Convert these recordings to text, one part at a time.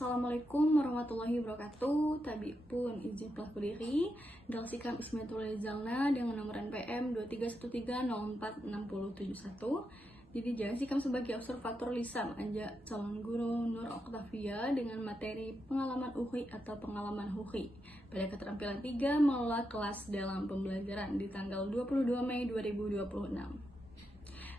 Assalamualaikum warahmatullahi wabarakatuh. Tabi pun izin pelaku diri Dalsikam Ismiatul Rizalna dengan nomor NPM 2313046071. Jadi Dalsikam sebagai observator lisan anja calon guru Nur Oktavia dengan materi pengalaman UHI atau pengalaman HUHI pada keterampilan 3 mengelola kelas dalam pembelajaran di tanggal 22 Mei 2026.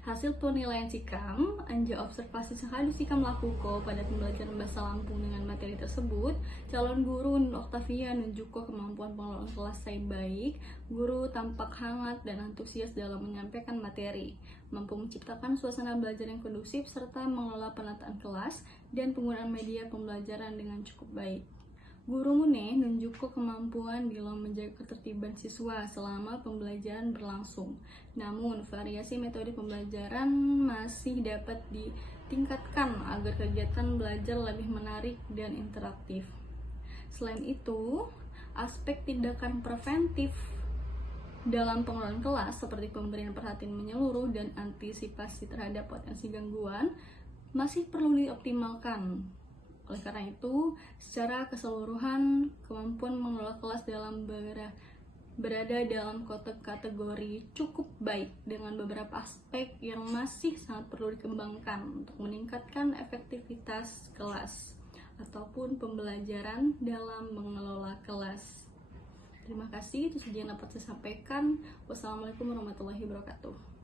Hasil penilaian Sikam, anja observasi sekali Sikam lakukan pada pembelajaran bahasa Lampung dengan materi tersebut, calon guru Nur Oktavia nunjukkan kemampuan pengelolaan kelas yang baik, guru tampak hangat dan antusias dalam menyampaikan materi, mampu menciptakan suasana belajar yang kondusif serta mengelola penataan kelas dan penggunaan media pembelajaran dengan cukup baik. Guru Muneh nunjuk kemampuan dalam menjaga ketertiban siswa selama pembelajaran berlangsung. Namun, variasi metode pembelajaran masih dapat ditingkatkan agar kegiatan belajar lebih menarik dan interaktif. Selain itu, aspek tindakan preventif dalam pengelolaan kelas seperti pemberian perhatian menyeluruh dan antisipasi terhadap potensi gangguan masih perlu dioptimalkan. Oleh karena itu, secara keseluruhan, kemampuan mengelola kelas dalam berada dalam kategori cukup baik dengan beberapa aspek yang masih sangat perlu dikembangkan untuk meningkatkan efektivitas kelas ataupun pembelajaran dalam mengelola kelas. Terima kasih, itu saja yang dapat saya sampaikan. Wassalamualaikum warahmatullahi wabarakatuh.